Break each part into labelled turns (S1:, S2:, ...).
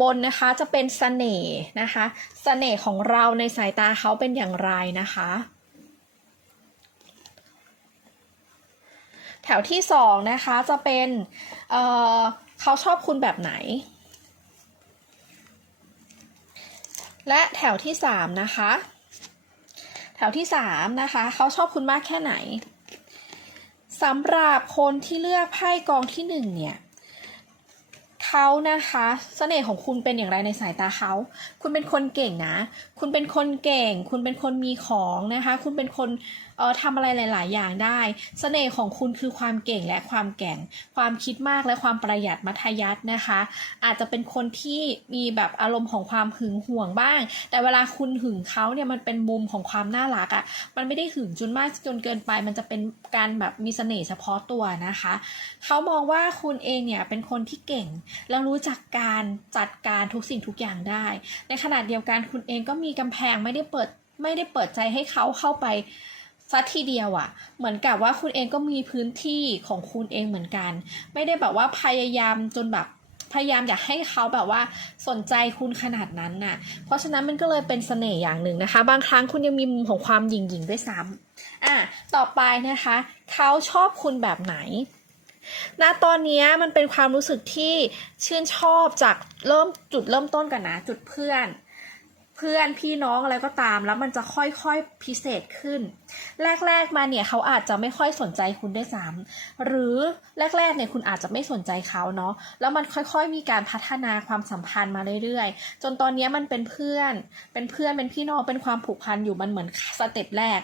S1: บนนะคะจะเป็นเสน่ห์นะคะเสน่ห์ของเราในสายตาเขาเป็นอย่างไรนะคะ แถวที่สองนะคะจะเป็นเเขาชอบคุณแบบไหน และแถวที่สามนะคะ แถวที่สามนะคะเขาชอบคุณมากแค่ไหนสำหรับคนที่เลือกไพ่กองที่หนึ่งเนี่ย เขานะคะเสน่ห์ของคุณเป็นอย่างไรในสายตาเขา คุณเป็นคนเก่งนะ คุณเป็นคนเก่ง คุณเป็นคนมีของนะคะ คุณเป็นคน เอ่อทำอะไรหลาย ๆ อย่างได้เสน่ห์ของคุณคือความเก่งและความแก่ง ความคิดมากและความประหยัดมัธยัสถ์นะคะ อาจจะเป็นคนที่มีแบบอารมณ์ของความหึงหวงบ้าง แต่เวลาคุณหึงเขาเนี่ยมันเป็นมุมของความน่ารักอะ่ะมันไม่ได้หึงจนมากจนเกินไป มันจะเป็นการแบบมีเสน่ห์เฉพาะตัวนะคะเขามองว่าคุณเองเนี่ยเป็นคนที่เก่งแล้วรู้จักการจัดการทุกสิ่งทุกอย่างได้ ในขณะเดียวกันคุณเองก็มีกำแพงไม่ได้เปิดไม่ได้เปิดใจให้เขาเข้าไป ซัดทีเดียวอะ่ะ เหมือนกับว่าคุณเองก็มีพื้นที่ของคุณเองเหมือนกัน ไม่ได้แบบว่าพยายามจนแบบพยายามอยากให้เขาแบบว่าสนใจคุณขนาดนั้นน่ะ เพราะฉะนั้นมันก็เลยเป็นเสน่ห์อย่างหนึ่งนะคะ บางครั้งคุณยังมีมุมของความหยิ่งหยิงด้วยซ้ำอะต่อไปนะคะ เขาชอบคุณแบบไหนณตอนนี้มันเป็นความรู้สึกที่ชื่นชอบจากเริ่มจุดเริ่มต้นกันนะ จุดเพื่อน เพื่อนพี่น้องอะไรก็ตาม แล้วมันจะค่อยๆพิเศษขึ้น แรกๆมาเนี่ยเขาอาจจะไม่ค่อยสนใจคุณด้วยซ้ำหรือแรกๆเนี่ยคุณอาจจะไม่สนใจเขาเนาะแล้วมันค่อยๆมีการพัฒนาความสัมพันธ์มาเรื่อยๆ จนตอนนี้มันเป็นเพื่อน เป็นเพื่อนเป็นพี่น้องเป็นความผูกพันอยู่มันเหมือนสเต็ปแรก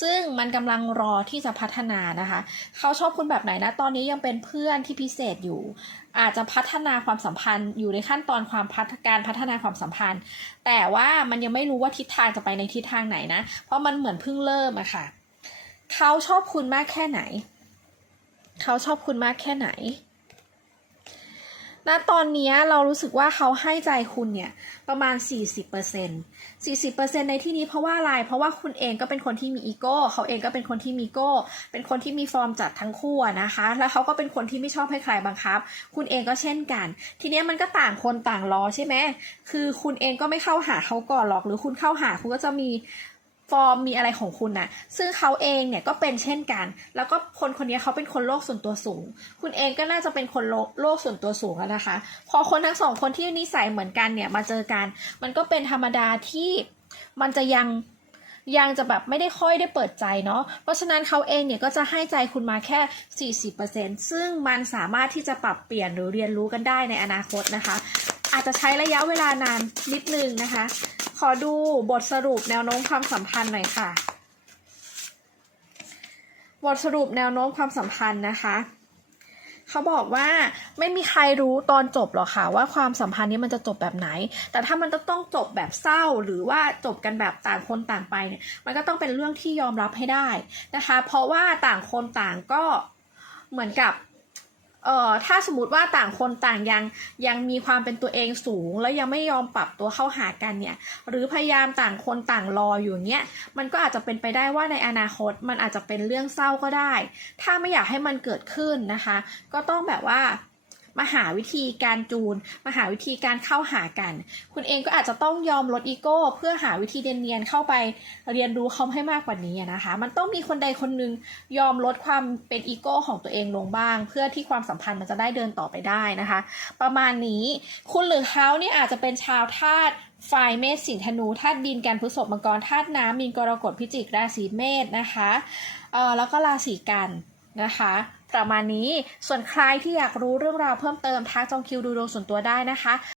S1: ซึ่งมันกำลังรอที่จะพัฒนานะคะเขาชอบคุณแบบไหนนะตอนนี้ยังเป็นเพื่อนที่พิเศษอยู่ อาจจะพัฒนาความสัมพันธ์อยู่ในขั้นตอนความพัฒการพัฒนาความสัมพันธ์ แต่ว่ามันยังไม่รู้ว่าทิศทางจะไปในทิศทางไหนนะ เพราะมันเหมือนเพิ่งเริ่มอะค่ะ เขาชอบคุณมากแค่ไหน เขาชอบคุณมากแค่ไหน ณตอนนี้เรารู้สึกว่าเขาให้ใจคุณเนี่ยประมาณ 40% 40%ในที่นี้เพราะว่าอะไร เพราะว่าคุณเองก็เป็นคนที่มีอีโก้ เขาเองก็เป็นคนที่มีโก้ เป็นคนที่มีฟอร์มจัดทั้งคู่นะคะ แล้วเขาก็เป็นคนที่ไม่ชอบให้ใครบังคับ คุณเองก็เช่นกัน ทีเนี้ยมันก็ต่างคนต่างรอใช่ไหมคือคุณเองก็ไม่เข้าหาเขาก่อนหรอก หรือคุณเข้าหาคุณก็จะมี อร์มมีอะไรของคุณน่ะ ซึ่งเขาเองเนี่ยก็เป็นเช่นกัน แล้วก็คนคนนี้เขาเป็นคนโลกส่วนตัวสูง คุณเองก็น่าจะเป็นคนโลโลกส่วนตัวสูงแล้วนะคะ พอคนทั้งสองคนที่นิสัยเหมือนกันเนี่ยมาเจอกัน มันก็เป็นธรรมดาที่มันจะยังยังจะแบบไม่ได้ค่อยได้เปิดใจเนาะ เพราะฉะนั้นเขาเองเนี่ยก็จะให้ใจคุณมาแค่ 40%ซึ่งมันสามารถที่จะปรับเปลี่ยนหรือเรียนรู้กันได้ในอนาคตนะคะ อาจจะใช้ระยะเวลานานนิดนึงนะคะ ขอดูบทสรุปแนวโน้มความสัมพันธ์หน่อยค่ะ บทสรุปแนวโน้มความสัมพันธ์นะคะเขาบอกว่าไม่มีใครรู้ตอนจบหรอกค่ะว่าความสัมพันธ์นี้มันจะจบแบบไหน แต่ถ้ามันจะต้องจบแบบเศร้าหรือว่าจบกันแบบต่างคนต่างไปเนี่ยมันก็ต้องเป็นเรื่องที่ยอมรับให้ได้นะคะ เพราะว่าต่างคนต่างก็เหมือนกับ เอ่อถ้าสมมติว่าต่างคนต่างยังยังมีความเป็นตัวเองสูง แล้วยังไม่ยอมปรับตัวเข้าหากันเนี่ย หรือพยายามต่างคนต่างรออยู่เนี้ยมันก็อาจจะเป็นไปได้ว่าในอนาคตมันอาจจะเป็นเรื่องเศร้าก็ได้ ถ้าไม่อยากให้มันเกิดขึ้นนะคะ ก็ต้องแบบว่า มาหาวิธีการจูน มาหาวิธีการเข้าหากัน คุณเองก็อาจจะต้องยอมลดอีโก้ เพื่อหาวิธีเนียนๆเข้าไปเรียนรู้เขาให้มากกว่านี้นะคะ มันต้องมีคนใดคนหนึ่งยอมลดความเป็นอีโก้ของตัวเองลงบ้าง เพื่อที่ความสัมพันธ์มันจะได้เดินต่อไปได้นะคะ ประมาณนี้คุณหรือเขาเนี่ยอาจจะเป็นชาวธาตุไฟเมษสิงห์ธนูธาตุดินกันพฤษภมังกรธาตุน้ำมีนกรกฎพิจิกราศีเมษนะคะเอ่อแล้วก็ราศีกันนะคะ ประมาณนี้ ส่วนใครที่อยากรู้เรื่องราวเพิ่มเติมทักจองคิวดูดวงส่วนตัวได้นะคะ